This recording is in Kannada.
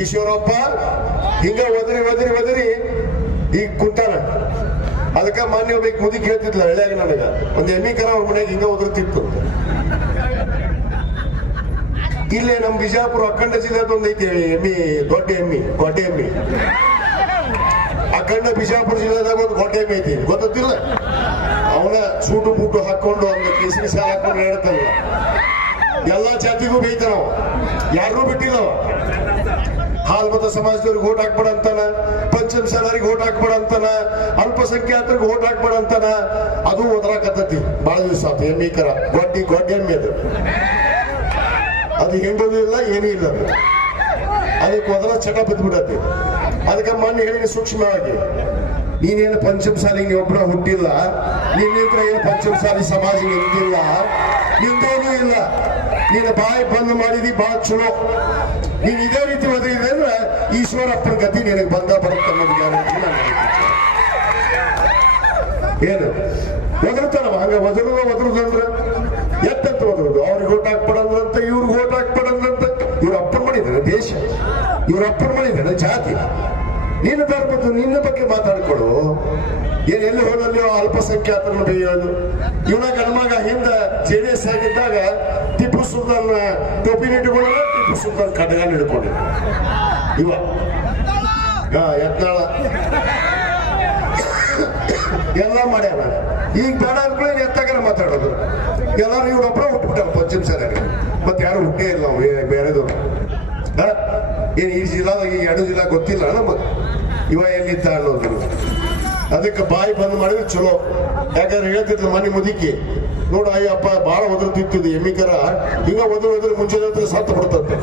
ಈಶ್ವರಪ್ಪ ಹಿಂಗ ಒದರಿ ಈಗ ಕುಂತಾನ. ಅದಕ್ಕ ಮಾನ್ಯ ಒಬ್ಬ ಮುದಿಕ್ ಹೇಳ್ತಿದ್ಲ ಹಳ್ಳಿಯಾಗ ನನಗ ಒಂದ್ ಎಮ್ಮಿ ಕರ ಅವ್ರ ಮನೆಯಾಗ ಹಿಂಗ ಒದರ್ತಿತ್ತು. ಇಲ್ಲೇ ನಮ್ ಬಿಜಾಪುರ ಅಖಂಡ ಜಿಲ್ಲೆದ ಒಂದ್ ಐತಿ ಎಮ್ಮಿ, ದೊಡ್ಡ ಎಮ್ಮಿ, ಗೊಡ್ಡೆ ಎಮ್ಮಿ. ಅಖಂಡ ಬಿಜಾಪುರ ಜಿಲ್ಲೆದಾಗ ಒಂದು ಗೊಡ್ಡೆ ಎಮ್ಮಿ ಐತಿ, ಗೊತ್ತಿಲ್ಲ. ಅವನ ಸೂಟು ಬೂಟು ಹಾಕೊಂಡು ಒಂದು ಕೇಸರಿ ಸಾಲ ಹಾಕೊಂಡು ಹೇಳ್ತಾನ. ಎಲ್ಲಾ ಜಾತಿಗೂ ಬೈತಾನ, ಯಾರನ್ನೂ ಬಿಟ್ಟಿಲ್ಲ. ಹಾಲ್ಮತ ಸಮಾಜದವ್ರಿಗೆ ಓಟ್ ಹಾಕ್ಬೇಡ ಅಂತಾನ, ಪಂಚಮಸಾಲರಿಗೆ ಓಟ್ ಹಾಕ್ಬೇಡ ಅಂತಾನ, ಅಲ್ಪಸಂಖ್ಯಾತರಿಗೆ ಓಟ್ ಹಾಕ್ಬೇಡ ಅಂತಾನ. ಅದು ಓದ್ರಾಕತ್ತತಿ ಬಹಳ ದಿವಸ ಆತು. ಎಮ್ಮೀಕರ ಗೊಡ್ಡೆ ಎಮ್ಮೆ ಅದು ಹೆಂಗದು ಇಲ್ಲ, ಏನೂ ಇಲ್ಲ. ಅದಕ್ಕೆ ಮೊದಲ ಚಟ ಬಿದ್ದ್ಬಿಡತ್ತೆ. ಅದಕ್ಕೆ ಮೊನ್ನೆ ಹೇಳಿ ಸೂಕ್ಷ್ಮವಾಗಿ, ನೀನೇನು ಪಂಚಮಸಾಲಿಗೆ ನೀ ಒಬ್ಬನ ಹುಟ್ಟಿಲ್ಲ, ನಿನ್ನಿಂದ ಏನು ಪಂಚಮಸಾಲಿ ಸಮಾಜ ನಿಂತಿಲ್ಲ, ನಿಂದೇನೂ ಇಲ್ಲ. ನೀನು ಬಾಯಿ ಬಂದ್ ಮಾಡಿದಿ ಬಹಳ ಚಲೋ. ನೀನ್ ಇದೇ ರೀತಿ ಒದಗಿದ್ರೆ ಅಂದ್ರೆ ಈಶ್ವರಪ್ಪನ ಗತಿ ನಿನಗೆ ಬಂದ ಬರುತ್ತೆ ಅನ್ನೋದು ಗ್ಯಾರಂಟಿ ನಾನು. ಏನು ಒದರ್ತಾನವ ಹಂಗ ಒದರುದಂದ್ರೆ ಎತ್ತಂತ ಒದರುದು. ಅವ್ರಿಗೆ ಓಟ್ ಹಾಕ್ಬಿಡಂದ್ರಂತ, ಇವ್ರಿಗೆ ಓಟ್ ಹಾಕ್ಬಿಡಂದ್ರಂತ. ಇವ್ರ ಅಪ್ಪನ ಮಾಡಿದಾರೆ ದೇಶ, ಇವ್ರ ಅಪ್ಪನ ಮಾಡಿದಾರೆ ಜಾತಿ. ನಿನ್ನ ಧರ್ಮದ್ದು ನಿನ್ನ ಬಗ್ಗೆ ಮಾತಾಡ್ಕೊಡು. ಏನ್ ಎಲ್ಲಿ ಹೋದಲ್ಲಿ ಅಲ್ಪಸಂಖ್ಯಾತರನ್ನು ಬೇಯೋದು. ಇವನ ಗಣಮಗ ಹಿಂದ JDS ಆಗಿದ್ದಾಗ ಟಿಪ್ಪು ಸುಲ್ತಾನ್ ಟೋಪಿನ ಇಟ್ಕೊಳ್ಳೋಣ, ಟಿಪ್ಪು ಸುಲ್ತಾನ್ ಖಡ್ಗಾನ ಹಿಡ್ಕೊಂಡು ಇವ ಯತ್ನಾಳ ಎಲ್ಲ ಮಾಡ್ಯಾರ. ಈಗ ಬೇಡ ಅಂದ್ಕೊಳ್ಳಿ ಎತ್ತಾಗಾರ ಮಾತಾಡೋದು. ಎಲ್ಲಾರು ಇವ್ರೊಬ್ಬರ ಹುಟ್ಬಿಟ್ಟಾರ ಪಂಚಮಸಾಲಿಯಾಗ, ಮತ್ತೆ ಯಾರು ಹುಟ್ಟೇ ಇಲ್ಲ ನಾವು ಬೇರೆದವ್ರು. ಏನ್ ಈ ಜಿಲ್ಲಾದಾಗ ಈ 2 ಜಿಲ್ಲಾ ಗೊತ್ತಿಲ್ಲ ನಮಗೆ ಇವ ಎಲ್ಲಿದ್ದ ಅನ್ನೋದು. ಅದಕ್ಕೆ ಬಾಯಿ ಬಂದ್ ಮಾಡಿದ್ರೆ ಚಲೋ. ಯಾಕಂದ್ರೆ ಹೇಳ್ತಿದ್ಲು ಮನೆ ಮುದುಕಿ, ನೋಡು ಅಯ್ಯಪ್ಪ ಬಾಳ ಒದರ್ತಿತ್ತು ಎಮ್ಮಿಕರ, ಹಿಂಗ ಒದ್ರ ಮುಂಚೆ ಸತ್ತು ಬಿಡ್ತಂತೆ.